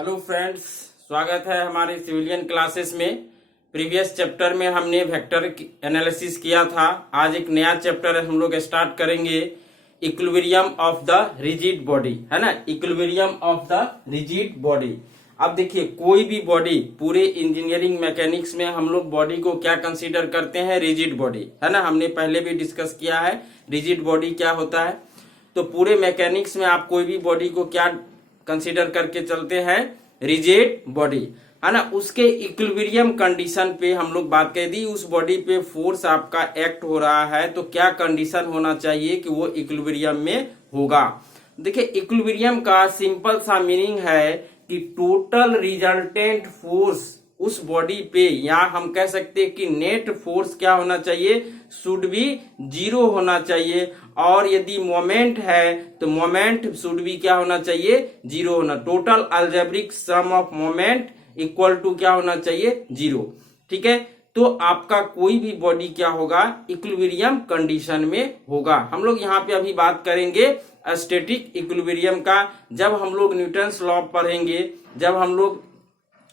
Hello friends, स्वागत है हमारे सिविलियन क्लासेस में। प्रीवियस चैप्टर में हमने वेक्टर एनालिसिस किया था। आज एक नया चैप्टर हम लोग स्टार्ट करेंगे, equilibrium of the rigid body, है ना। Equilibrium of the rigid body. अब देखिए, कोई भी बॉडी, पूरे इंजीनियरिंग मैकेनिक्स में हम लोग बॉडी को क्या कंसीडर करते हैं? रिजिड बॉडी, है ना। हमने पहले भी डिस्कस किया है रिजिड बॉडी क्या होता है। तो पूरे मैकेनिक्स में आप कोई भी बॉडी को क्या कंसीडर करके चलते हैं? रिजिड बॉडी, है ना। उसके इक्विलिब्रियम कंडीशन पे हम लोग बात कर दी। उस बॉडी पे फोर्स आपका एक्ट हो रहा है तो क्या कंडीशन होना चाहिए कि वो इक्विलिब्रियम में होगा। देखिए, इक्विलिब्रियम का सिंपल सा मीनिंग है कि टोटल रिजल्टेंट फोर्स उस बॉडी पे, या हम कह सकते हैं कि नेट फोर्स क्या होना चाहिए? शुड बी जीरो होना चाहिए। और यदि मोमेंट है तो मोमेंट शुड बी क्या होना चाहिए? जीरो होना। Total algebraic sum of moment equal to क्या होना चाहिए? जीरो। ठीक है, तो आपका कोई भी बॉडी क्या होगा? इक्विलिब्रियम कंडीशन में होगा। हम लोग यहाँ पे अभी बात करेंगे स्टैटिक इक्विलिब्रियम का। जब हम लोग न्यूटन्स लॉ पढ़ेंगे, जब हम लोग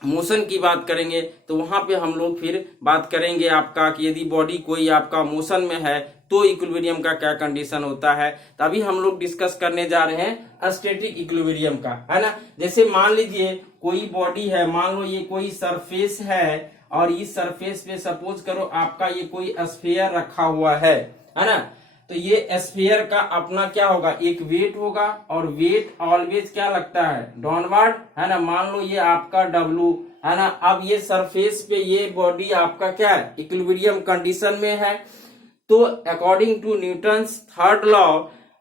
मोशन की बात करेंगे, तो वहां पे हम लोग फिर बात करेंगे आपका कि यदि बॉडी कोई आपका मोशन में है तो इक्विलिब्रियम का क्या कंडीशन होता है। तभी हम लोग डिस्कस करने जा रहे हैं स्टैटिक इक्विलिब्रियम का, है ना। जैसे मान लीजिए कोई बॉडी है, मान लो ये कोई सरफेस है, और इस सरफेस पे सपोज करो आपका ये कोई स्फीयर रखा हुआ है ना। तो ये स्फीयर का अपना क्या होगा? एक वेट होगा, और वेट ऑलवेज क्या लगता है? डाउनवर्ड, है ना। मान लो ये आपका W, है ना। अब ये सरफेस पे ये बॉडी आपका क्या है? इक्विलिब्रियम कंडीशन में है। तो according to Newton's third law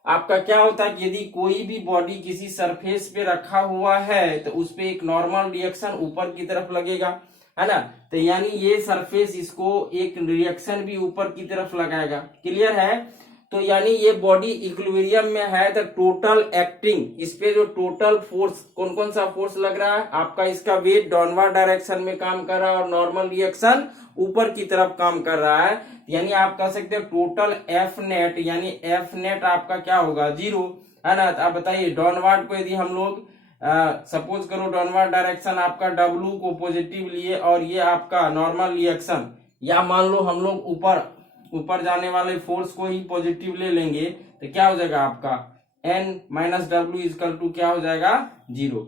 आपका क्या होता है कि यदि कोई भी बॉडी किसी सरफेस पे रखा हुआ है तो उस पे एक नॉर्मल रिएक्शन ऊपर की तरफ लगेगा, है ना। तो यानी ये सरफेस इसको एक रिएक्शन भी ऊपर की तरफ लगाएगा। क्लियर है? तो यानी ये बॉडी इक्विलिब्रियम में है तो टोटल एक्टिंग, इस पे जो टोटल फोर्स, कौन कौन सा फोर्स लग रहा है आपका? इसका वेट डाउनवर्ड डायरेक्शन में काम कर रहा है और नॉर्मल रिएक्शन ऊपर की तरफ काम कर रहा है। यानी आप कह सकते हैं टोटल एफ नेट, यानी एफ नेट आपका क्या होगा? जीरो, है ना। तो आप बताइए, डाउनवर्ड को यदि हम लोग सपोज करो डाउनवर्ड डायरेक्शन आपका W को पॉजिटिव लिए और ये आपका नॉर्मल रिएक्शन, या मान लो हम लोग ऊपर जाने वाले फोर्स को ही पॉजिटिव ले लेंगे, तो क्या हो जाएगा आपका? N minus W equal to क्या हो जाएगा? जीरो।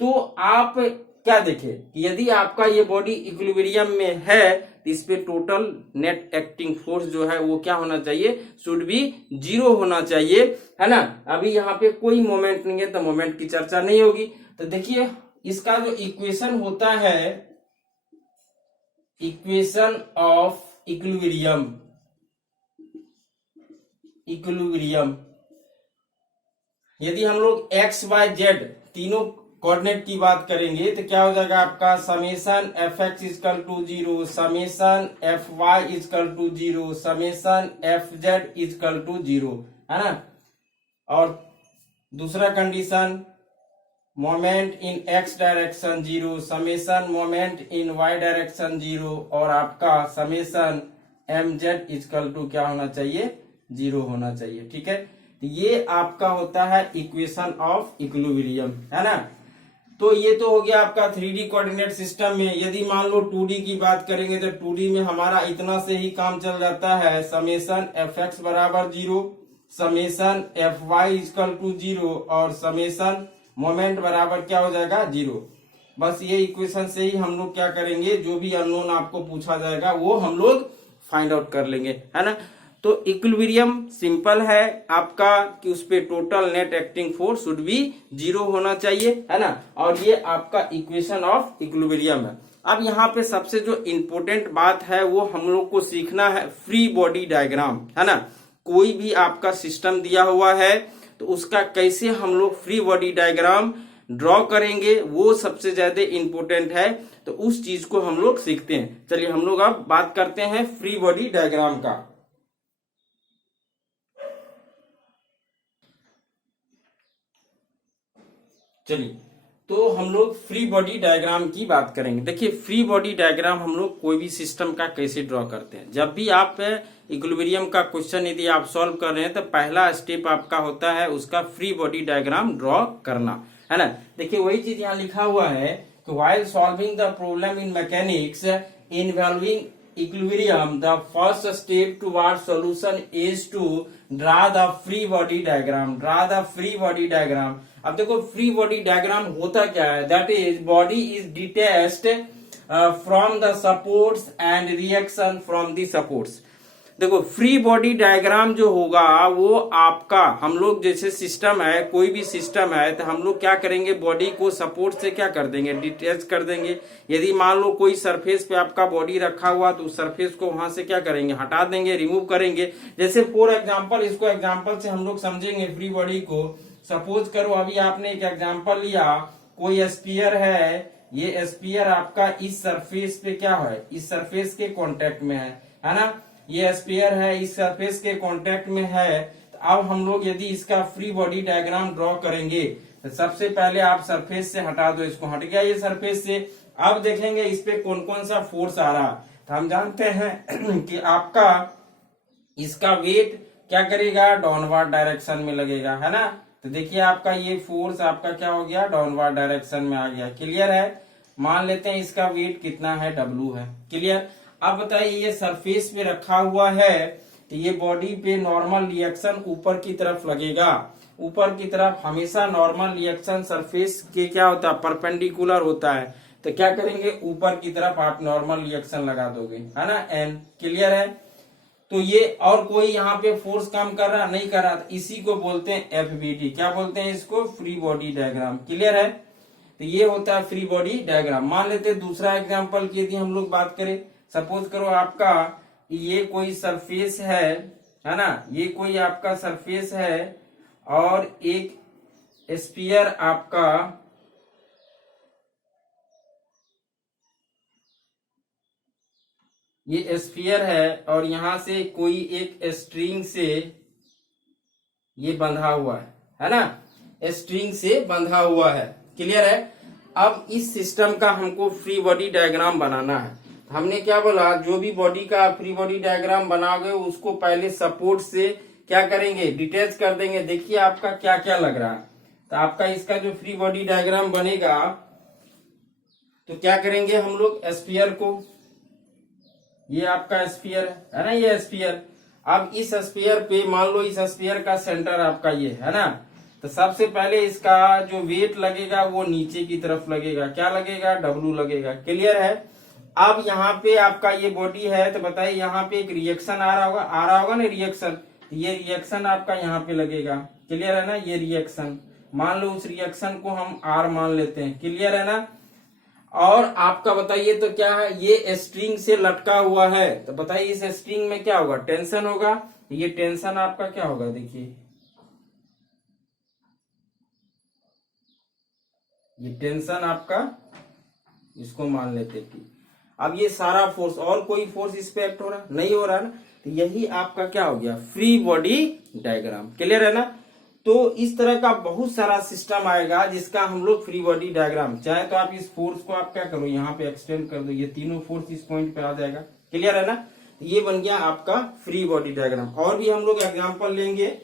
तो आप क्या देखें कि यदि आपका ये बॉडी इक्विलिब्रियम में है तो इस पे टोटल नेट एक्टिंग फोर्स जो है वो क्या होना चाहिए? शुड बी जीरो होना चाहिए, है ना। अभी यहाँ पे कोई मोमेंट नहीं है तो मोमेंट की चर्चा नहीं होगी। तो देखिए, इसका जो इक्वेशन होता है, इक्वेशन ऑफ इक्विलिब्रियम, यदि हम लोग एक्स वाई जेड तीनों कोऑर्डिनेट की बात करेंगे तो क्या हो जाएगा आपका? Summation F X equal to zero, summation F Y equal to zero, summation F Z equal to zero, है ना। और दूसरा condition, moment in X direction zero, summation moment in Y direction zero, और आपका summation M Z equal to क्या होना चाहिए? Zero होना चाहिए। ठीक है, तो ये आपका होता है इक्वेशन ऑफ इक्विलिब्रियम, है ना। तो ये तो हो गया आपका 3D कोऑर्डिनेट सिस्टम में। यदि मान लो 2D की बात करेंगे तो 2D में हमारा इतना से ही काम चल जाता है। समेशन एफ एक्स बराबर zero, summation F Y equal to zero, और समेशन मोमेंट बराबर क्या हो जाएगा? जीरो। बस ये इक्वेशन से ही हम लोग क्या करेंगे? जो भी अननोन आपको पूछा जाएगा वो हम लोग फाइंड आउट कर लेंगे, है ना। तो इक्विलिब्रियम सिंपल है आपका कि उस पे total net acting force should be zero होना चाहिए, है ना। और ये आपका इक्वेशन ऑफ इक्विलिब्रियम है। अब यहाँ पे सबसे जो इम्पोर्टेंट बात है वो हम लोग को सीखना है फ्री बॉडी डायग्राम, है ना। कोई भी आपका सिस्टम दिया हुआ है तो उसका कैसे हम लोग फ्री बॉडी डायग्राम ड्रॉ करेंगे वो सबसे ज्यादा इम्पोर्टेंट है। तो उस चीज को हम लोग सीखते हैं। चलिए हम लोग अब बात करते हैं फ्री बॉडी डायग्राम का। चलिए, तो हम लोग फ्री बॉडी डायग्राम की बात करेंगे। देखिए, फ्री बॉडी डायग्राम हम लोग कोई भी सिस्टम का कैसे ड्रॉ करते हैं। जब भी आप इक्विलिब्रियम का क्वेश्चन यदि आप सॉल्व कर रहे हैं तो पहला स्टेप आपका होता है उसका फ्री बॉडी डायग्राम ड्रॉ करना। है ना। देखिए वही चीज यहाँ लिखा हुआ है कि while solving the problem in mechanics involving equilibrium, the first step towards solution is to draw the free body diagram. Draw the free body diagram. अब देखो फ्री बॉडी डायग्राम होता क्या है, that is body is detached from the supports and reaction from the supports. देखो free body diagram जो होगा वो आपका, हम लोग जैसे सिस्टम है, कोई भी सिस्टम है, तो हम लोग क्या करेंगे, बॉडी को सपोर्ट से क्या कर देंगे, डिटैच कर देंगे। यदि मान लो कोई सरफेस पे आपका बॉडी रखा हुआ तो उस सरफेस को वहां से क्या करेंगे, हटा देंगे, रिमूव करेंगे। जैसे फॉर एग्जाम्पल, इसको एग्जाम्पल से हम लोग समझेंगे फ्री बॉडी को। सपोज करो अभी आपने एक एग्जाम्पल लिया, कोई स्फीयर है, ये स्फीयर आपका इस सरफेस पे क्या है, इस सरफेस के कॉन्टेक्ट में है ना। ये स्फीयर है, इस सरफेस के कांटेक्ट में है। तो अब हम लोग यदि इसका फ्री बॉडी डायग्राम ड्रॉ करेंगे तो सबसे पहले आप सरफेस से हटा दो, इसको हट गया ये सरफेस से। अब देखेंगे इस पे कौन कौन सा फोर्स आ रहा। तो हम जानते हैं कि आपका इसका वेट क्या करेगा, डाउनवर्ड डायरेक्शन में लगेगा, है ना। तो देखिए आपका ये फोर्स आपका क्या हो गया, डाउनवर्ड डायरेक्शन में आ गया। क्लियर है। मान लेते हैं इसका वेट कितना है, W है। क्लियर। अब बताइए ये सरफेस पे रखा हुआ है तो ये बॉडी पे नॉर्मल रिएक्शन ऊपर की तरफ लगेगा। ऊपर की तरफ हमेशा नॉर्मल रिएक्शन सरफेस के क्या होता है, परपेंडिकुलर होता है। तो क्या करेंगे, ऊपर की तरफ आप नॉर्मल रिएक्शन लगा दोगे, है ना, N। क्लियर है। तो ये और कोई यहाँ पे फोर्स काम कर रहा नहीं कर रहा, तो इसी को बोलते हैं FBD। क्या बोलते हैं इसको, फ्री बॉडी डायग्राम। क्लियर है। तो ये होता है फ्री बॉडी डायग्राम। मान लेते हैं दूसरा एग्जाम्पल की यदि हम लोग बात करें, सपोज करो आपका ये कोई सरफेस है ना, ये कोई आपका सरफेस है और एक स्फीयर आपका ये स्फीयर है और यहां से कोई एक स्ट्रिंग से ये बंधा हुआ है ना, स्ट्रिंग से बंधा हुआ है। क्लियर है। अब इस सिस्टम का हमको फ्री बॉडी डायग्राम बनाना है। हमने क्या बोला, जो भी बॉडी का फ्री बॉडी डायग्राम बनाओगे उसको पहले सपोर्ट से क्या करेंगे, डिटैच कर देंगे। देखिए आपका क्या क्या लग रहा है। तो आपका इसका जो फ्री बॉडी डायग्राम बनेगा तो क्या करेंगे हम लोग, स्फीयर को, ये आपका स्फीयर है ना, ये स्फीयर। अब इस स्फीयर पे मान लो इस स्फीयर का सेंटर आपका ये है ना, तो सबसे पहले इसका जो वेट लगेगा वो नीचे की तरफ लगेगा। क्या लगेगा, W लगेगा। क्लियर है। अब यहाँ पे आपका ये बॉडी है तो बताइए यहाँ पे एक रिएक्शन आ रहा होगा ना, रिएक्शन। ये रिएक्शन आपका यहाँ पे लगेगा। क्लियर है ना, ये रिएक्शन मान लो, उस रिएक्शन को हम R मान लेते हैं। क्लियर है ना। और आपका बताइए तो क्या है, ये स्ट्रिंग से लटका हुआ है तो बताइए इस स्ट्रिंग में क्या होगा, टेंशन होगा। ये टेंशन आपका क्या होगा, देखिए ये टेंशन आपका, इसको मान लेते हैं। अब ये सारा फोर्स, और कोई फोर्स इस पे एक्ट हो रहा नहीं हो रहा ना, तो यही आपका क्या हो गया, फ्री बॉडी डायग्राम। क्लियर है ना। तो इस तरह का बहुत सारा सिस्टम आएगा जिसका हम लोग फ्री बॉडी डायग्राम, चाहे तो आप इस फोर्स को आप क्या करो, यहाँ पे एक्सटेंड कर दो, ये तीनों फोर्स इस पॉइंट पे आ जाएगा। क्लियर है ना। तो ये बन गया आपका फ्री बॉडी डायग्राम। और भी हम लोग एग्जाम्पल लेंगे।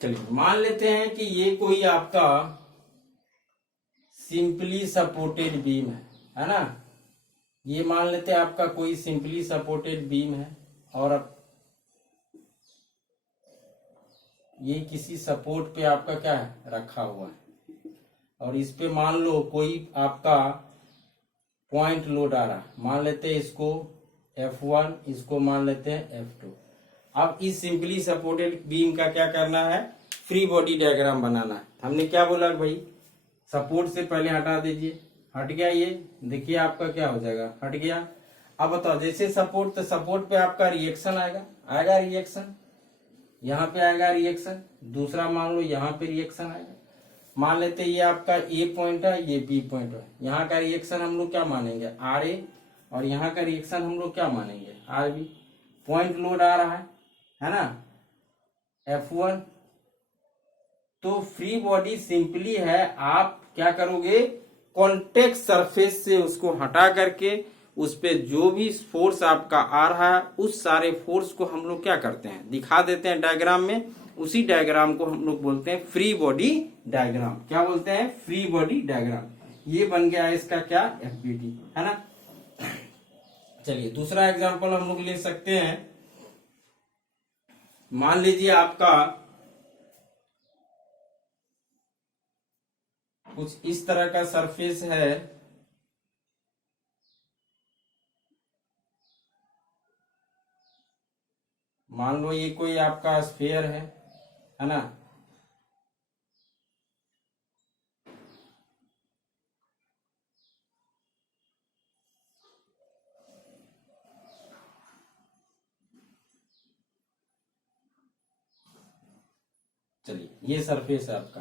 चलिए मान लेते हैं कि ये कोई आपका सिंपली सपोर्टेड बीम है ना। ये मान लेते हैं आपका कोई सिंपली सपोर्टेड बीम है और अब ये किसी सपोर्ट पे आपका क्या है, रखा हुआ है और इस पे मान लो कोई आपका पॉइंट लोड आ रहा है। मान लेते हैं इसको F1, इसको मान लेते हैं F2। अब इस सिंपली सपोर्टेड बीम का क्या करना है, फ्री बॉडी डायग्राम बनाना है। हमने क्या बोला भाई, सपोर्ट से पहले हटा दीजिए, हट गया ये, देखिए आपका क्या हो जाएगा, हट गया। अब बताओ जैसे सपोर्ट, तो सपोर्ट पे आपका रिएक्शन आएगा रिएक्शन, यहाँ पे आएगा रिएक्शन। दूसरा मान लो यहाँ पे रिएक्शन आएगा। मान लेते ये आपका A पॉइंट है, ये B पॉइंट है। यहाँ का रिएक्शन हम लोग क्या मानेंगे, RA, और यहाँ का रिएक्शन हम लोग क्या मानेंगे, RB। पॉइंट लोड आ रहा है ना, F1। तो फ्री बॉडी सिंपली है, आप क्या करोगे, कॉन्टेक्ट सरफेस से उसको हटा करके उस पे जो भी फोर्स आपका आ रहा है उस सारे फोर्स को हम लोग क्या करते हैं, दिखा देते हैं डायग्राम में। उसी डायग्राम को हम लोग बोलते हैं फ्री बॉडी डायग्राम। क्या बोलते हैं, फ्री बॉडी डायग्राम। ये बन गया इसका क्या, एफबीडी, है ना। चलिए दूसरा एग्जांपल हम लोग ले सकते हैं। मान लीजिए आपका कुछ इस तरह का सरफेस है, मान लो ये कोई आपका स्फीयर है ना। चलिए ये सरफेस है आपका,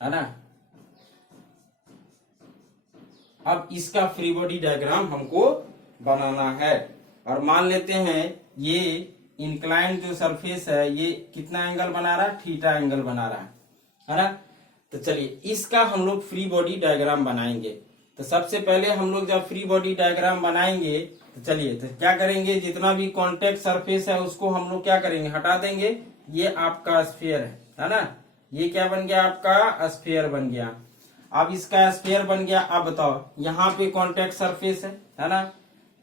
है ना। अब इसका फ्री बॉडी डायग्राम हमको बनाना है। और मान लेते हैं ये इंक्लाइन जो सरफेस है ये कितना एंगल बना रहा है, थीटा एंगल बना रहा है ना। तो चलिए इसका हम लोग फ्री बॉडी डायग्राम बनाएंगे। तो सबसे पहले हम लोग जब फ्री बॉडी डायग्राम बनाएंगे तो चलिए तो क्या करेंगे, जितना भी कॉन्टेक्ट सरफेस है उसको हम लोग क्या करेंगे, हटा देंगे। ये आपका स्फीयर है ना। ये क्या बन गया, आपका स्फीयर बन गया। अब इसका स्फीयर बन गया। अब बताओ यहाँ पे कॉन्टेक्ट सरफेस है ना,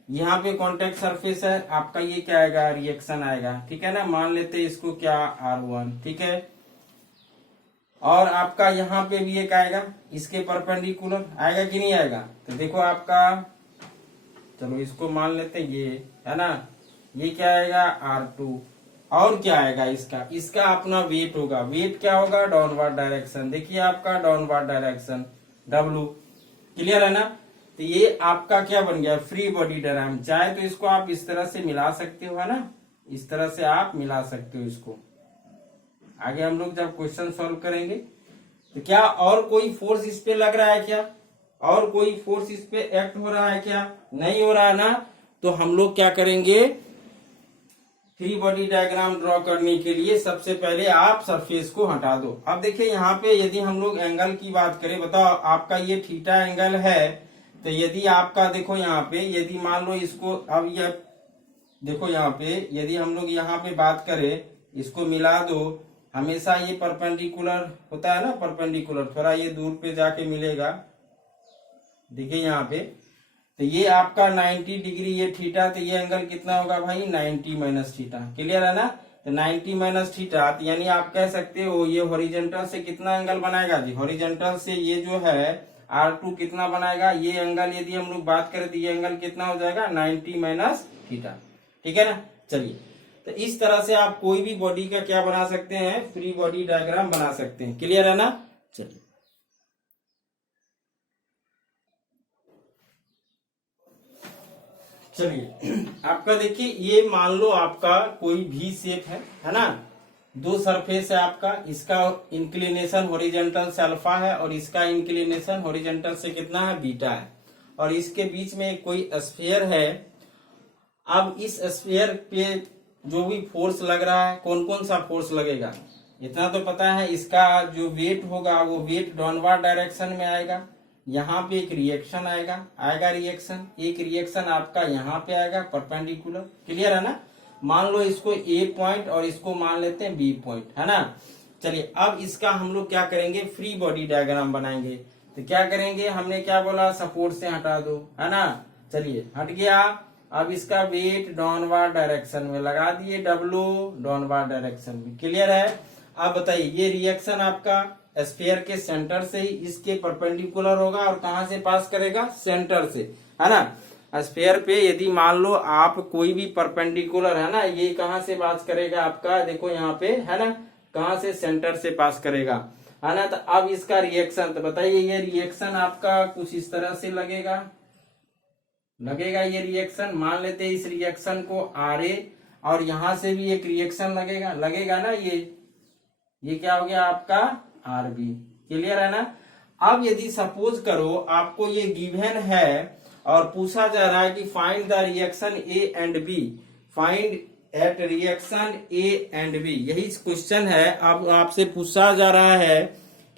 यहाँ पे कॉन्टेक्ट सरफेस है आपका, ये क्या आएगा, रिएक्शन आएगा, ठीक है ना। मान लेते हैं इसको क्या, R1, ठीक है। और आपका यहाँ पे भी एक आएगा, इसके परपेंडिकुलर आएगा कि नहीं आएगा। तो देखो आपका, चलो इसको मान लेते हैं ये, है ना। ये क्या आएगा, R2। और क्या आएगा इसका अपना वेट होगा। वेट क्या होगा, डाउनवर्ड डायरेक्शन। देखिए आपका डाउनवर्ड डायरेक्शन W, क्लियर है ना। तो ये आपका क्या बन गया, फ्री बॉडी डायग्राम। चाहे तो इसको आप इस तरह से मिला सकते हो, है ना, इस तरह से आप मिला सकते हो इसको। आगे हम लोग जब क्वेश्चन सॉल्व करेंगे तो क्या और कोई फोर्स इस पे लग रहा है क्या, और कोई फोर्स इस पे एक्ट हो रहा है क्या, नहीं हो रहा है ना। तो हम लोग क्या करेंगे, फ्री बॉडी डायग्राम ड्रॉ करने के लिए सबसे पहले आप सरफेस को हटा दो। अब देखिए यहाँ पे यदि हम लोग एंगल की बात करें, बताओ आपका ये थीटा एंगल है। तो यदि आपका देखो यहाँ पे, यदि मान लो इसको, अब ये देखो यहाँ पे यदि हम लोग यहाँ पे बात करें, इसको मिला दो। हमेशा ये परपेंडिकुलर होता है ना, परपेंडिकुलर, थोड़ा ये दूर पे जाके मिलेगा। देखिए यहाँ पे, तो ये आपका 90 डिग्री ये थीटा, तो ये एंगल कितना होगा भाई, 90 माइनस थीटा, क्लियर है ना। तो 90 माइनस थीटा, तो यानी आप कह सकते हो ये हॉरिजॉन्टल से कितना एंगल बनाएगा जी, हॉरिजॉन्टल से ये जो है R2 कितना बनाएगा, ये एंगल यदि हम लोग बात करें तो ये एंगल कितना हो जाएगा, 90 माइनस थीटा, ठीक है ना। चलिए तो इस तरह से आप कोई भी बॉडी का क्या बना सकते हैं, फ्री बॉडी डायग्राम बना सकते हैं, क्लियर है ना। चलिए चलिए आपका देखिए, ये मान लो आपका कोई भी शेप है ना। दो सरफेस है आपका, इसका इंक्लिनेशन हॉरिजॉन्टल से अल्फा है और इसका इंक्लिनेशन हॉरिजॉन्टल से कितना है, बीटा है। और इसके बीच में कोई स्फीयर है। अब इस स्फीयर पे जो भी फोर्स लग रहा है, कौन कौन सा फोर्स लगेगा, इतना तो पता है। इसका जो वेट होगा वो वेट डाउनवर्ड डायरेक्शन में आएगा। यहाँ पे एक रिएक्शन आएगा रिएक्शन, एक रिएक्शन आपका यहाँ पे आएगा परपेंडिकुलर, क्लियर है ना। मान लो इसको A पॉइंट और इसको मान लेते हैं B पॉइंट, है ना। चलिए अब इसका हम लोग क्या करेंगे, फ्री बॉडी डायग्राम बनाएंगे। तो क्या करेंगे, हमने क्या बोला, सपोर्ट से हटा दो, है ना। चलिए हट गया। अब इसका वेट डाउनवर्ड डायरेक्शन में लगा दिए, W डाउनवर्ड डायरेक्शन में, क्लियर है। अब बताइए ये रिएक्शन आपका स्फीयर के सेंटर से ही इसके परपेंडिकुलर होगा और कहां से पास करेगा, सेंटर से, है ना। स्फीयर पे यदि मान लो आप कोई भी परपेंडिकुलर है ना, ये कहां से पास करेगा आपका, देखो यहाँ पे, है ना, कहां से, सेंटर से पास करेगा, है ना। तो अब इसका रिएक्शन, तो बताइए ये रिएक्शन आपका कुछ इस तरह से लगेगा ये रिएक्शन। मान लेते हैं इस रिएक्शन को RA, और यहां से भी एक रिएक्शन लगेगा ना, ये क्या हो गया आपका RB, क्लियर है ना। अब यदि सपोज करो आपको ये गिवन है और पूछा जा रहा है कि find the reaction A and B, find at reaction A and B, यही क्वेश्चन है। अब आपसे पूछा जा रहा है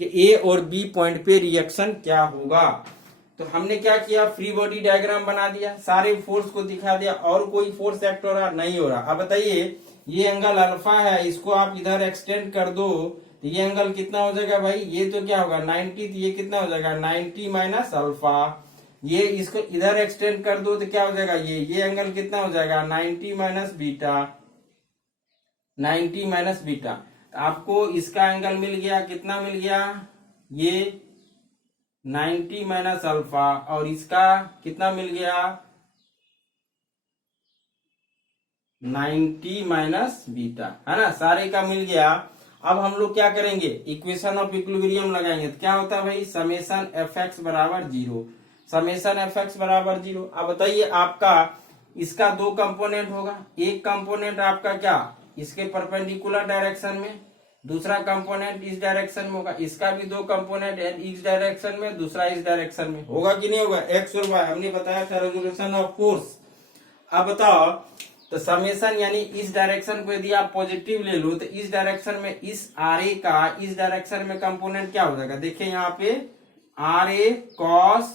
कि A और B पॉइंट पे रिएक्शन क्या होगा। तो हमने क्या किया, फ्री बॉडी डायग्राम बना दिया, सारे फोर्स को दिखा दिया, और कोई फोर्स एक्ट हो रहा नहीं हो रहा। अब बताइए ये एंगल अल्फा है, इसको आप इधर एक्सटेंड कर दो तो ये एंगल कितना हो जाएगा भाई, ये तो क्या होगा 90, तो ये कितना हो जाएगा 90 माइनस अल्फा। ये इसको इधर एक्सटेंड कर दो तो क्या हो जाएगा, ये एंगल कितना हो जाएगा 90 माइनस बीटा, 90 माइनस बीटा। आपको इसका एंगल मिल गया, कितना मिल गया, ये 90 माइनस अल्फा, और इसका कितना मिल गया 90 माइनस बीटा, है ना, सारे का मिल गया। अब हम लोग क्या करेंगे, इक्वेशन ऑफ इक्विलिब्रियम लगाएंगे। तो क्या होता है भाई, समेशन एफ एक्स बराबर 0, समेशन एफ एक्स बराबर 0। अब बताइए आपका इसका दो कंपोनेंट होगा, एक कंपोनेंट आपका क्या इसके परपेंडिकुलर डायरेक्शन में, दूसरा कंपोनेंट इस डायरेक्शन में होगा। इसका भी दो कंपोनेंट इस डायरेक्शन में, दूसरा इस डायरेक्शन में, होगा कि नहीं होगा, एक्स और वाई। हमने बताया था रेजोल्यूशन ऑफ फोर्स। अब बताओ तो समेशन यानी इस डायरेक्शन को यदि आप पॉजिटिव ले लो तो इस डायरेक्शन में इस आर ए का इस डायरेक्शन में कंपोनेंट क्या हो जाएगा, देखिए यहाँ पे R A cos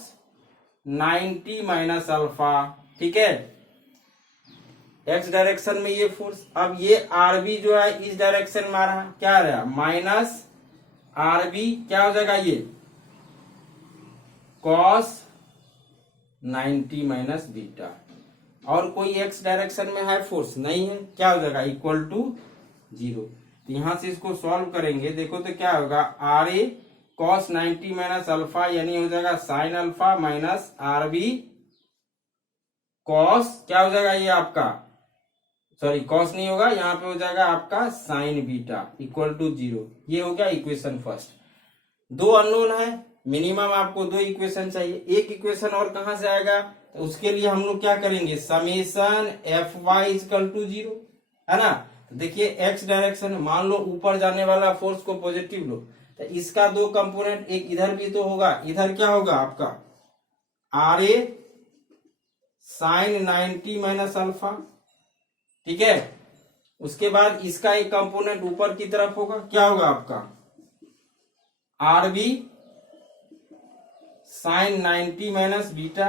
90 minus alpha, ठीक है, एक्स डायरेक्शन में ये फोर्स। अब ये आर बी जो है इस डायरेक्शन में आ रहा, क्या आ रहा माइनस आर बी, क्या हो जाएगा ये कॉस 90 माइनस बीटा, और कोई एक्स डायरेक्शन में है फोर्स नहीं है, क्या हो जाएगा इक्वल टू 0। तो यहां से इसको सॉल्व करेंगे, देखो तो क्या होगा, R A cos 90 minus alpha यानी हो जाएगा sine alpha minus R B cos, क्या हो जाएगा ये आपका, सॉरी कॉस नहीं होगा, यहाँ पे हो जाएगा आपका साइन बीटा इक्वल टू 0। ये हो गया इक्वेशन फर्स्ट। दो अननोन है, मिनिमम आपको दो इक्वेशन चाहिए, एक इक्वेशन और कहां से आएगा, तो उसके लिए हम लोग क्या करेंगे, summation F Y equal to 0, है ना। तो देखिए एक्स डायरेक्शन, मान लो ऊपर जाने वाला फोर्स को पॉजिटिव लो, तो इसका दो कंपोनेंट, एक इधर भी तो होगा, इधर क्या होगा आपका R A sine 90 minus alpha, ठीक है। उसके बाद इसका एक कंपोनेंट ऊपर की तरफ होगा, क्या होगा आपका R B sine 90 minus beta.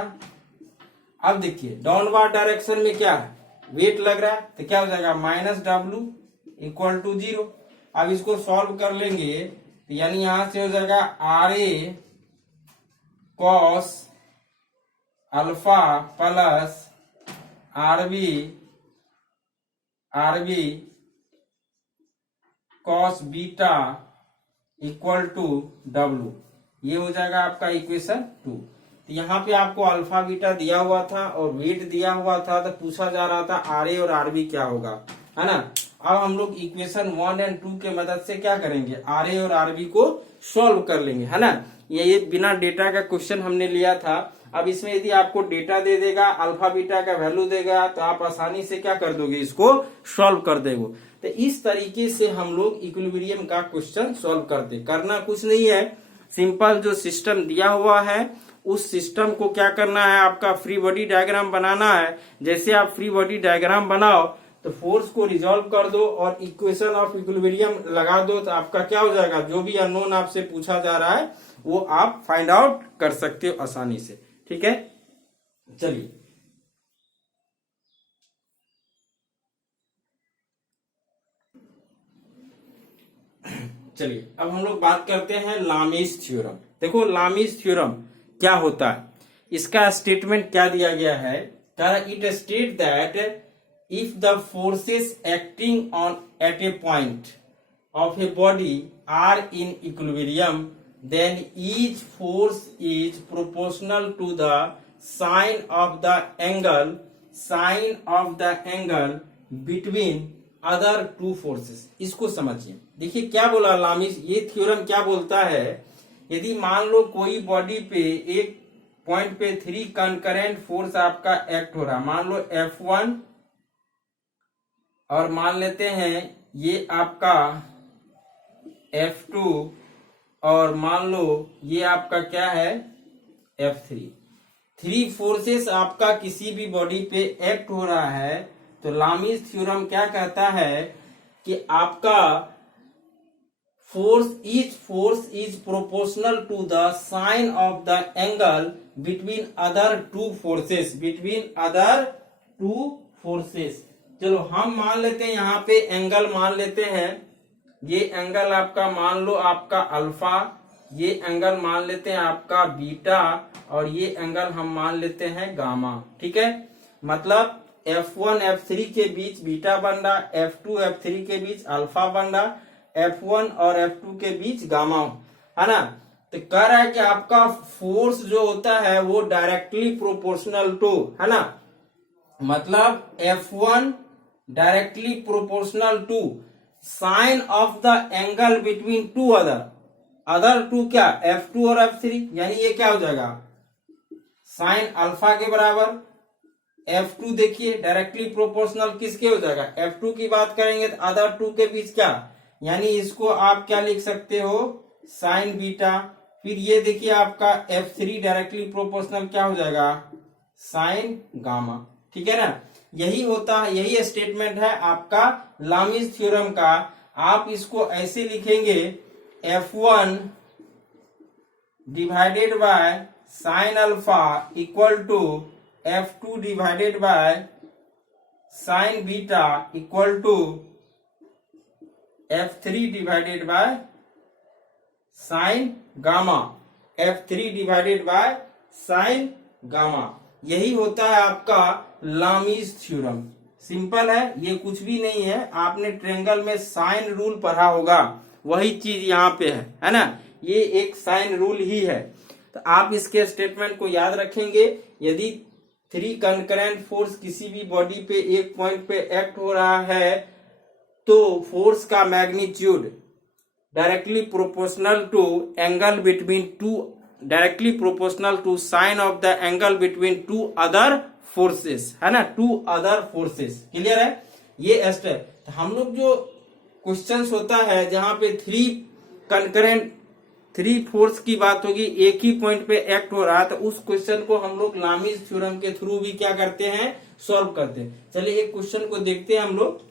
अब देखिए डाउनवर्ड डायरेक्शन में क्या है, वेट लग रहा है, तो क्या हो जाएगा माइनस डब्ल्यू इक्वल टू 0। अब इसको सॉल्व कर लेंगे तो यानी यहां से हो जाएगा R A cos alpha plus R B cos beta equal to W. ये हो जाएगा आपका इक्वेशन 2। तो यहाँ पे आपको अल्फा बीटा दिया हुआ था और वेट दिया हुआ था, तो पूछा जा रहा था आर ए और आर बी क्या होगा, है ना। अब हम लोग इक्वेशन 1 और 2 के मदद से क्या करेंगे, आर ए और आर बी को सॉल्व कर लेंगे, है ना। ये बिना डेटा का क्वेश्चन हमने लिया था। अब इसमें यदि आपको डेटा दे देगा, अल्फा बीटा का वैल्यू देगा, तो आप आसानी से क्या कर दोगे, इसको सॉल्व कर देगो। तो इस तरीके से हम लोग इक्विलिब्रियम का क्वेश्चन सॉल्व करते। करना कुछ नहीं है, सिंपल जो सिस्टम दिया हुआ है उस सिस्टम को क्या करना है, आपका फ्री बॉडी डायग्राम बनाना है। जैसे आप फ्री बॉडी डायग्राम बनाओ तो फोर्स को रिजॉल्व कर दो और इक्वेशन ऑफ इक्विलिब्रियम लगा दो, तो आपका क्या हो जाएगा, जो भी अननोन आपसे पूछा जा रहा है वो आप फाइंड आउट कर सकते हो आसानी से, ठीक है। चलिए अब हम लोग बात करते हैं लामीज थ्योरम। देखो लामीज थ्योरम क्या होता है, इसका स्टेटमेंट क्या दिया गया है, it state that if the forces acting on at a point of a body are in equilibrium then each force is proportional to the sine of the angle between other two forces. इसको समझिए, देखिए क्या बोला Lami's, ये theorem क्या बोलता है, यदि मान लो कोई बॉडी पे एक पॉइंट पे 3 कंकरेंट फोर्स आपका एक्ट हो रहा, मान लो F1 और मान लेते हैं ये आपका F2 और मान लो ये आपका क्या है F3। 3 फोर्सेस आपका किसी भी बॉडी पे एक्ट हो रहा है, तो लामीज थ्योरम क्या कहता है कि आपका force is proportional to the sine of the angle between other two forces. चलो हम मान लेते हैं यहाँ पे एंगल मान लेते हैं, ये एंगल आपका मान लो आपका अल्फा, ये एंगल मान लेते हैं आपका बीटा, और ये एंगल हम मान लेते हैं गामा. ठीक है, मतलब F1 F3 के बीच बीटा बन रहा, F2 F3 के बीच अल्फा बन रहा, F1 और F2 के बीच गामा, है ना. तो कह रहा है कि आपका फोर्स जो होता है वो डायरेक्टली प्रोपोर्शनल टू, है ना, मतलब F1 directly proportional to sine of the angle between two other two क्या, F2 और F3, यानी ये क्या हो जाएगा साइन अल्फा के बराबर. F2 देखिए डायरेक्टली प्रोपोर्शनल किसके हो जाएगा, F2 की बात करेंगे तो अदर टू के बीच क्या, यानी इसको आप क्या लिख सकते हो साइन बीटा. फिर ये देखिए आपका F3 डायरेक्टली प्रोपोर्शनल क्या हो जाएगा साइन गामा. ठीक है ना, यही होता है, यही स्टेटमेंट है आपका लामीज थ्योरम का. आप इसको ऐसे लिखेंगे F1 divided by sine alpha equal to F2 divided by sine beta equal to F3 divided by sine gamma. F3 divided by sine gamma, यही होता है आपका लामीज थ्योरम. सिंपल है, ये कुछ भी नहीं है. आपने ट्रायंगल में साइन रूल पढ़ा होगा, वही चीज यहाँ पे है ना, ये एक साइन रूल ही है. तो आप इसके स्टेटमेंट को याद रखेंगे. यदि 3 कंकरेंट फोर्स किसी भी बॉडी पे एक पॉइंट पे एक्ट हो रहा है तो फोर्स का magnitude directly proportional to angle between two, directly proportional to sine of the angle between two other forces, है ना, टू अदर फोर्सेस. क्लियर है ये स्टेप. तो हम लोग जो क्वेश्चंस होता है जहां पे 3 फोर्स की बात होगी, एक ही पॉइंट पे एक्ट हो रहा है, तो उस क्वेश्चन को हम लोग लामीज थ्योरम के थ्रू भी क्या करते हैं सॉल्व करते हैं. चलिए एक क्वेश्चन को देखते हैं हम लोग.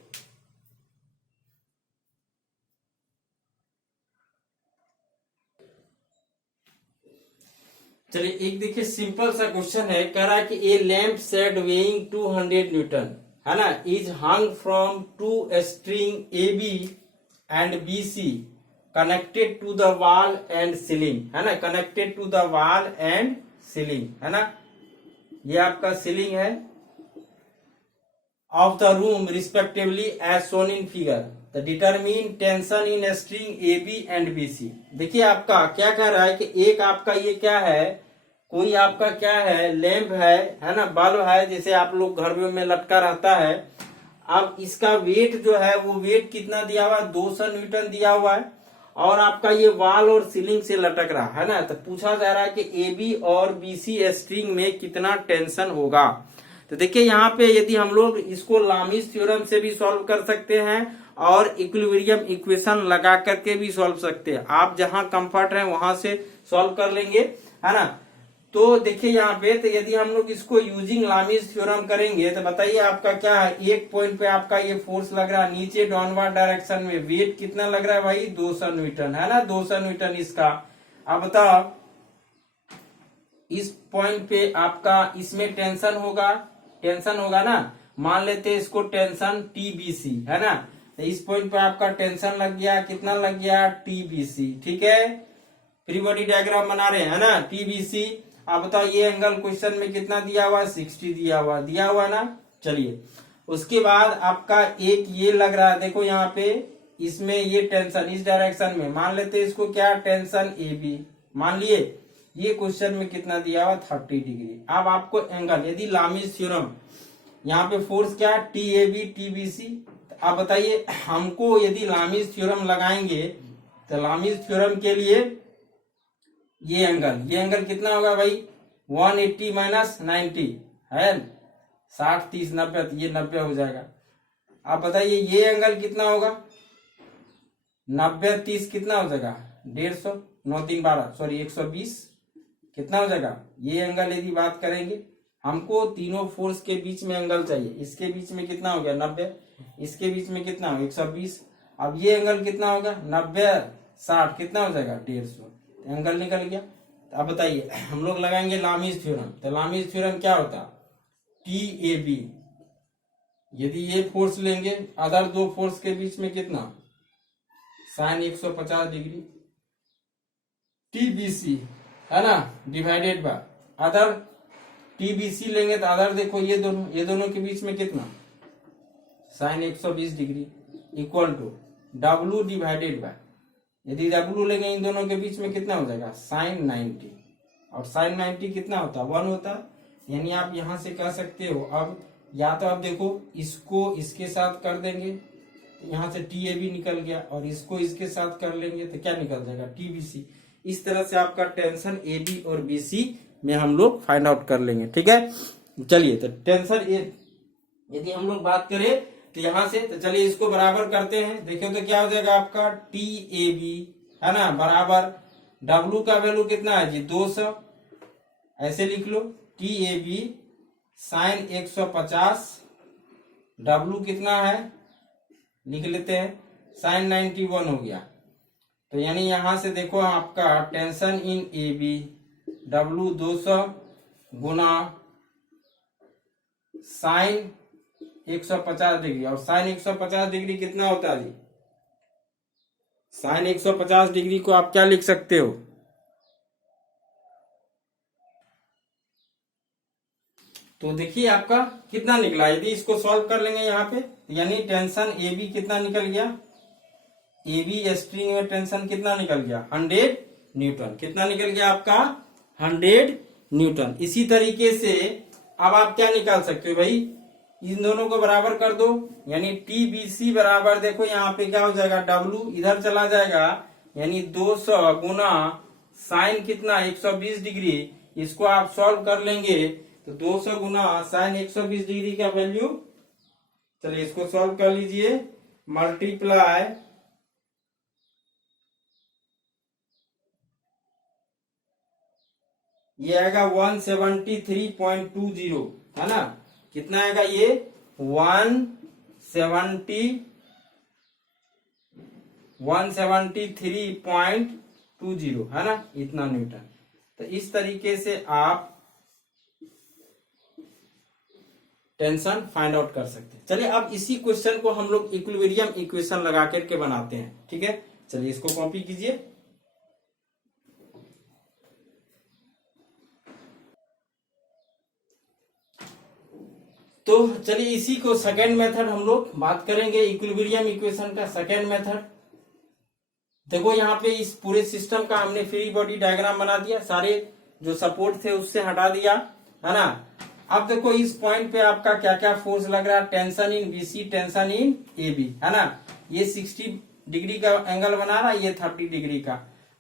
चलिए एक देखिए सिंपल सा क्वेश्चन है. कह रहा है कि a lamp set weighing 200 newton, है ना, is hung from 2 string AB and BC connected to the wall and ceiling, है ना, connected to the wall and ceiling, है ना, ये आपका सीलिंग है of the room respectively as shown in figure. The determine tension in string AB and BC. देखिए आपका क्या कह रहा है कि एक आपका ये क्या है, कोई आपका क्या है लैंप है ना, बल्ब है, जैसे आप लोग घर में लटका रहता है. अब इसका वेट जो है वो वेट कितना दिया हुआ है 200 न्यूटन दिया हुआ है, और आपका ये वॉल और सीलिंग से लटक रहा है ना. तो पूछा जा रहा है कि AB और BC स्ट्रिंग में कितना टेंशन होगा. तो देखिए यहाँ पे यदि हम लोग इसको लामीज थ्योरम से भी सॉल्व कर सकते हैं और इक्विलिब्रियम इक्वेशन लगा करके भी सॉल्व सकते हैं. आप जहां कंफर्ट है वहां से सॉल्व कर लेंगे, है ना. तो देखिए यहाँ पे, तो यदि हम लोग इसको यूजिंग लामीज थ्योरम करेंगे तो बताइए आपका क्या है, एक पॉइंट पे आपका ये फोर्स लग रहा है नीचे डाउनवर्ड डायरेक्शन में, वेट कितना लग रहा है भाई 200 न्यूटन, है ना, 200 न्यूटन इसका. अब बताओ इस पॉइंट पे आपका इसमें टेंशन होगा ना, मान लेते हैं इसको टेंशन TBC, है ना. तो इस पॉइंट पे आपका टेंशन लग गया, कितना लग गया TBC. ठीक है, फ्री बॉडी डायग्राम बना रहे हैं ना TBC. अब बताओ ये एंगल क्वेश्चन में कितना दिया हुआ 60 दिया हुआ ना. चलिए उसके बाद आपका एक ये लग रहा है, देखो यहाँ पे इसमें ये टेंशन इस डायरेक्शन में, मान लेते हैं इसको क्या टेंशन AB मान लिए. ये क्वेश्चन में कितना दिया हुआ 30 डिग्री. अब आपको एंगल, यदि लामीज थ्योरम यहाँ पे फोर्स क्या TAB TBC. आप बताइए हमको यदि लामीज थ्योरम लगाएंगे तो लामीज थ्योरम के लिए ये एंगल कितना होगा भाई 180 माइनस 90 है 60 30 90, तो ये 90 हो जाएगा. आप बताइए ये एंगल कितना होगा 90 30 कितना हो जाएगा 150, 9 3 12 सॉरी 120 कितना हो जाएगा. ये एंगल यदि बात करेंगे, हमको तीनों फोर्स के बीच में एंगल चाहिए. इसके बीच में कितना हो गया 90, इसके बीच में कितना हो 120. अब ये एंगल कितना होगा 90 60 कितना हो जाएगा 150, एंगल निकल गया। तो अब बताइए हम लोग लगाएंगे लामीज थ्योरम। तो लामीज थ्योरम क्या होता, टी ए बी, यदि ये फोर्स लेंगे अदर दो फोर्स के बीच में कितना साइन 150 डिग्री, टीबीसी है ना, डिवाइडेड बाय अदर टीबीसी लेंगे तो अदर देखो ये दोनों के बीच में कितना sine 120 degree equal to W divided by, यदि डब्लू लेंगे इन दोनों के बीच में कितना हो जाएगा साइन 90, और साइन 90 कितना होता है 1 होता है। यानी आप यहां से कह सकते हो, अब या तो आप देखो इसको इसके साथ कर देंगे तो यहां से टी ए बी निकल गया, और इसको इसके साथ कर लेंगे तो क्या निकल जाएगा टीबीसी। इस तरह से आपका टेंशन ए बी और बी सी में हम लोग फाइंड आउट कर लेंगे, ठीक है। चलिए तो टेंशन ए यदि हम लोग बात करें तो यहां से, तो चलिए इसको बराबर करते हैं। देखिए तो क्या हो जाएगा आपका टी ए बी है ना बराबर डब्लू का वैल्यू कितना है जी 200, ऐसे लिख लो T A B sine 150, W कितना है लिख लेते हैं साइन 91 हो गया। तो यानी यहां से देखो आपका tension in A B W 200 गुना साइन 150 डिग्री, और साइन 150 डिग्री कितना होता है जी, साइन 150 डिग्री को आप क्या लिख सकते हो, तो देखिए आपका कितना निकला, यदि इसको सॉल्व कर लेंगे यहाँ पे, यानी टेंशन ए बी कितना निकल गया, ए बी स्ट्रिंग में टेंशन कितना निकल गया 100 न्यूटन, कितना निकल गया आपका 100 न्यूटन। इसी तरीके से अब आप क्या निकाल सकते हो भाई, इन दोनों को बराबर कर दो, यानी टी बी सी बराबर देखो यहाँ पे क्या हो जाएगा डब्लू इधर चला जाएगा, यानी 200 गुना साइन कितना 120 डिग्री, इसको आप सॉल्व कर लेंगे तो 200 गुना साइन 120 डिग्री का वैल्यू, चलिए इसको सॉल्व कर लीजिए, मल्टीप्लाई ये आएगा 173.20 है ना, कितना आएगा ये 173.20 है ना, इतना न्यूटन। तो इस तरीके से आप टेंशन फाइंड आउट कर सकते हैं। चलिए अब इसी क्वेश्चन को हम लोग इक्विलिब्रियम इक्वेशन लगा करके बनाते हैं, ठीक है। चलिए इसको कॉपी कीजिए। तो चलिए इसी को सेकेंड मेथड हम लोग बात करेंगे, इक्विलिब्रियम इक्वेशन का सेकेंड मेथड। देखो यहाँ पे इस पूरे सिस्टम का हमने फ्री बॉडी डायग्राम बना दिया, सारे जो सपोर्ट थे उससे हटा दिया है ना। अब देखो इस पॉइंट पे आपका क्या क्या फोर्स लग रहा है, tension in BC, tension in A B है ना, ये 60 डिग्री का एंगल बना रहा है, ये 30 डिग्री का।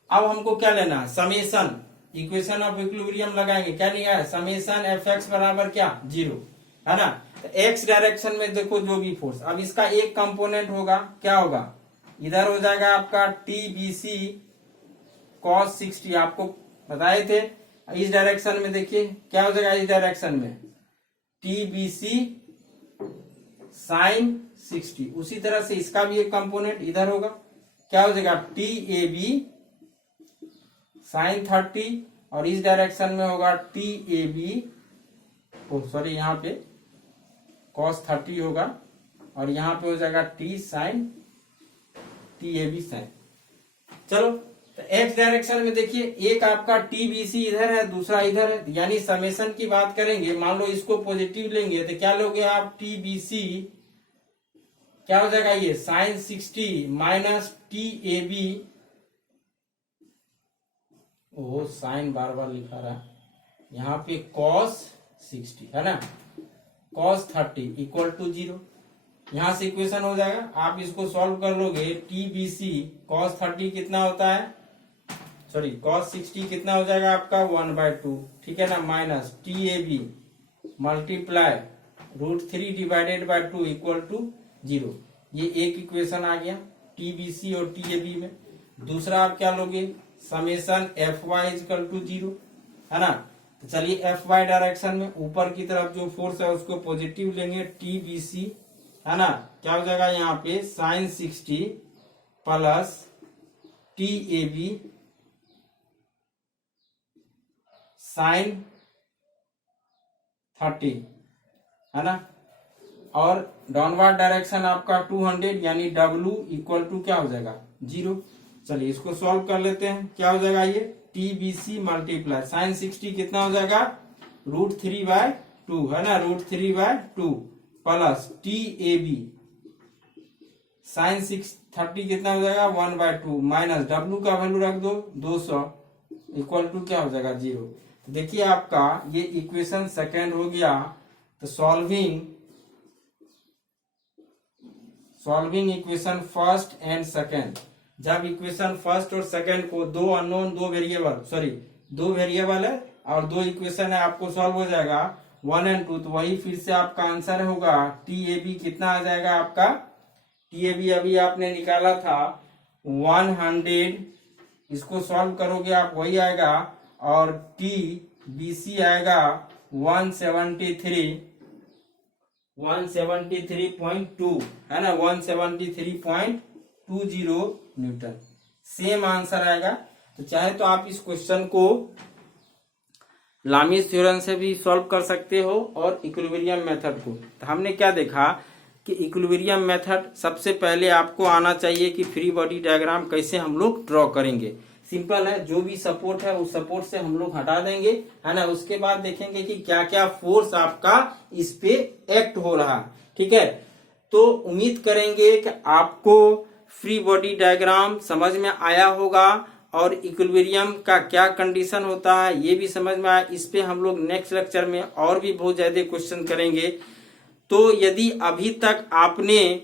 अब हमको क्या लेना है, समेशन इक्वेशन ऑफ इक्विलिब्रियम लगाएंगे, क्या लिखा है समेशन एफ एक्स बराबर क्या 0 है ना। तो एक्स डायरेक्शन में देखो जो भी फोर्स, अब इसका एक कंपोनेंट होगा, क्या होगा इधर हो जाएगा आपका टी बी सी कॉस 60, आपको बताए थे। इस डायरेक्शन में देखिए क्या हो जाएगा, इस डायरेक्शन में टी बी सी साइन 60, उसी तरह से इसका भी एक कंपोनेंट इधर होगा, क्या हो जाएगा टी ए बी साइन 30, और इस डायरेक्शन में होगा टी ए बी सॉरी यहाँ पे कॉस 30 होगा, और यहाँ पे हो जाएगा T sine T A B sine. चलो तो एक्स डायरेक्शन में देखिए एक आपका टी बी सी इधर है, दूसरा इधर है, यानी समेशन की बात करेंगे, मान लो इसको पॉजिटिव लेंगे तो क्या लोगे आप टी बी सी, क्या हो जाएगा ये sine 60 minus T A B, ओ साइन बार बार लिखा रहा है यहाँ पे कॉस 60 है ना, कॉस 30 इक्वल टू 0, यहां से इक्वेशन हो जाएगा। आप इसको सॉल्व कर लोगे, टी बी सी कॉस 30 कितना होता है, सॉरी कॉस 60 कितना हो जाएगा आपका 1/2, ठीक है ना, minus T A B multiply √3 divided by 2 equal to 0। ये एक इक्वेशन आ गया टी बी सी और टी ए बी में। दूसरा आप क्या लोगे, summation F Y equal to 0 है ना। तो चलिए एफ वाई डायरेक्शन में ऊपर की तरफ जो फोर्स है उसको पॉजिटिव लेंगे, टी बी सी है ना, क्या हो जाएगा यहाँ पे साइन 60 प्लस TAB sin 30 है ना, और डाउनवर्ड डायरेक्शन आपका 200 यानी W इक्वल टू क्या हो जाएगा 0। चलिए इसको सॉल्व कर लेते हैं। क्या हो जाएगा ये TBC मल्टीप्लाई साइन 60 कितना हो जाएगा √3/2 है ना, √3/2 प्लस TAB साइन 30 कितना हो जाएगा 1/2 माइनस W का वैल्यू रख दो 200 इक्वल टू क्या हो जाएगा 0। तो देखिए आपका ये इक्वेशन सेकेंड हो गया। तो solving equation first and second, जब इक्वेशन फर्स्ट और सेकेंड को दो अननोन दो वेरिएबल है और दो इक्वेशन है आपको सॉल्व हो जाएगा 1 और 2, तो वही फिर से आपका आंसर होगा TAB कितना आ जाएगा आपका TAB अभी आपने निकाला था 100, इसको सॉल्व करोगे आप वही आएगा, और TBC आएगा 173.2 है ना, 173.20 न्यूटन सेम आंसर आएगा। तो चाहे तो आप इस क्वेश्चन को लामीज थ्योरम से भी सॉल्व कर सकते हो और इक्विलिब्रियम मेथड को। तो हमने क्या देखा कि इक्विलिब्रियम मेथड सबसे पहले आपको आना चाहिए कि फ्री बॉडी डायग्राम कैसे हम लोग ड्रॉ करेंगे। सिंपल है, जो भी सपोर्ट है उस सपोर्ट से हम लोग हटा देंगे है ना, उसके बाद देखेंगे कि क्या क्या फोर्स आपका इस पे एक्ट हो रहा है। ठीक है, तो उम्मीद करेंगे कि आपको फ्री बॉडी डायग्राम समझ में आया होगा और इक्विलिब्रियम का क्या कंडीशन होता है ये भी समझ में आया। इस पे हम लोग नेक्स्ट लेक्चर में और भी बहुत ज्यादा क्वेश्चन करेंगे। तो यदि अभी तक आपने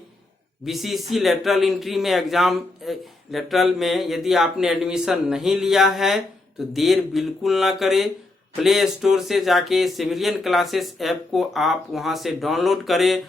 BCC लेटरल एंट्री में एग्जाम लेटरल में यदि आपने एडमिशन नहीं लिया है तो देर बिल्कुल ना करें, प्ले स्टोर से जाके सिविलियन क्लासेस ऐप को आप वहां से डाउनलोड करें